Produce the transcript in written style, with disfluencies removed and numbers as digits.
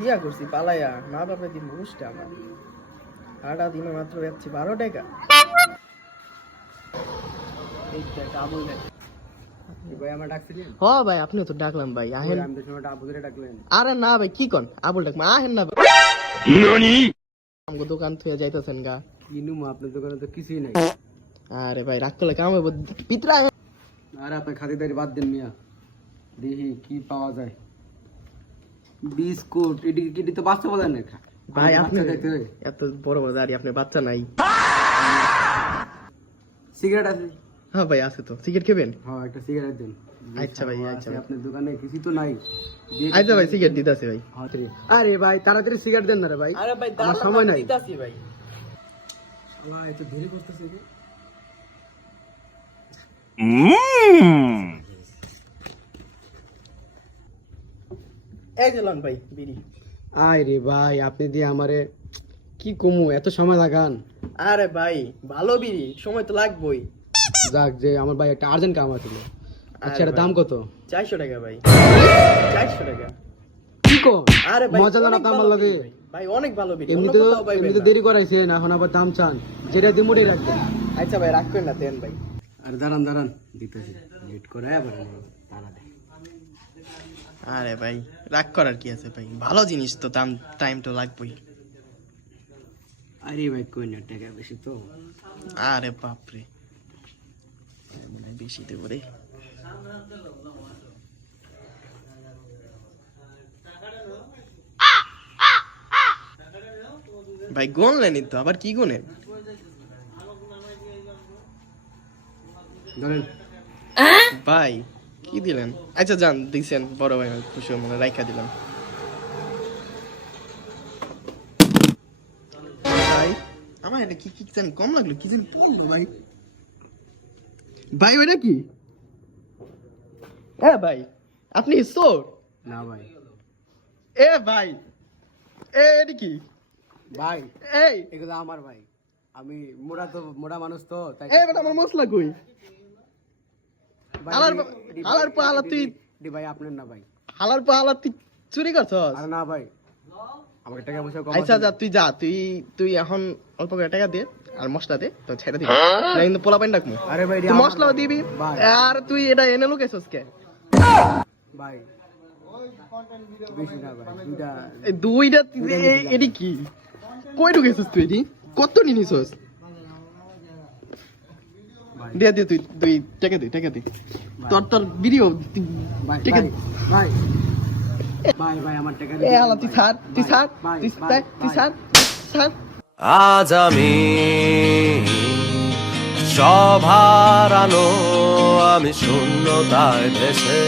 বিয়া করছি পালাইয়া, মা বাপে দিন বুঝতে আমার সারাটা দিনে মাত্র যাচ্ছি 12 টাকা। ভাই আমার ডাকছিলেন? হ ভাই, আপনি তো ডাকলাম ভাই, আহেন। আমি তো সময় আবু ধরে ডাকলেন। আরে না ভাই, কি কন আবুল ডাক, আহেন না ভাই। আমগো দোকান থুয়ে যাইতেছেন গা। কিনু আপনার দোকানে তো কিছুই নাই। আরে ভাই রাগ করলে কাম হইব, পিতরা। আরে আপনি খাতিরদারি বাদ দেন মিয়া, দেখি কি পাওয়া যায়। বিস্কুট এটি তো বাচ্চা বাজার না ভাই আপনি এত বড় বড় দাঁড়িয়ে, আপনি বাচ্চা নাই? সিগারেট আছে? হ্যাঁ ভাই আছে তো, সিগারেট খাবেন? হ্যাঁ একটা সিগারেট দেন। আচ্ছা ভাই, আচ্ছা আপনার দোকানে কিছু তো নাই। আচ্ছা ভাই, সিগারেট দিতেছি ভাই। আরে ভাই তাড়াতাড়ি সিগারেট দেন না রে ভাই। আরে ভাই আমার সময় নাই। দিতেছি ভাই। শালা এত দেরি করতেছে কি? এই চলুন ভাই বিড়ি। আয় রে ভাই, আপনি দিয়ে আমারে কি কমু, এত সময় লাগান। আরে ভাই ভালো বিড়ি, সময় তো লাগবেই। যাক, যে আমার ভাই একটা আর্জেন্ট কাম আছে। আচ্ছা এর দাম কত? 400 টাকা ভাই। 400 টাকা। কি কো? আরে ভাই মজা না আপনার লাগে ভাই, অনেক ভালো বিড়ি। এমনিতে এমনিতে দেরি করাইছে না, এখন আবার দাম চান, যেটা দিমুটাই রাখবেন। আচ্ছা ভাই রাখ করেন না, দেন ভাই। আর দাঁড়ান দাঁড়ান দিতেছি, লেট করে আবার তাড়া দে। আরে ভাই রাগ করার কি আছে ভাই, ভালো জিনিস তো, দাম টাইম তো লাগবেই। আরে ভাই কই না, টাকা বেশি তো। আরে বাপরে, মানে বেশি দেবো রে। ভাই গুনলেনই তো, আবার কি গুনেন? ধরেন ভাই কি দিলেন? আচ্ছা যান, দিছেন বড় ভাই, খুশি মনে রাইখা দিলাম। ভাই আমার এটা কি কি জানি কম লাগলো, কি জানি পড়লো ভাই। ভাই ওইটা কি? হ্যাঁ ভাই, আপনি চোর? না ভাই। এ ভাই, এটা কি ভাই এই? এগুলো আমার ভাই, আমি মোড়া মানুষ তো তাই। এই বেটা আমার মশলা কই? ভাই, হালার এডি- হালার পা হালা তুই, এডি ভাই আপনার না ভাই। হালার পা হালা তুই চুরি করছস? আর না ভাই, আমাকে টাকা পয়সা কম আচ্ছা আছে। যা, তুই যা, তুই এখন অল্প করে টাকা দে আর মশলা দে, তো ছেড়ে দিবি না কিন্তু পোলা পাইন ডাকমু। আরে ভাই তুই মশলাও দিবি ভাই। আর তুই এটা এনে লুকাইছস কে? ভাই বেশি না ভাই, দুইটা। এই দুইটা এডি কি কই ঢুকেছস তুই? এডি কত নিনিছস? ভাই দে দে, তুই টাকা দে তোর ভিডিও ভাই টাকা। ভাই ভাই ভাই আমার টাকা এ হালা তুই ছাড়, তুই ছাড়, ভাই, তুই ভাই, ছাড়, ছাড়। আজ আমি সব হারানো, আমি শূন্যতায় ভেসে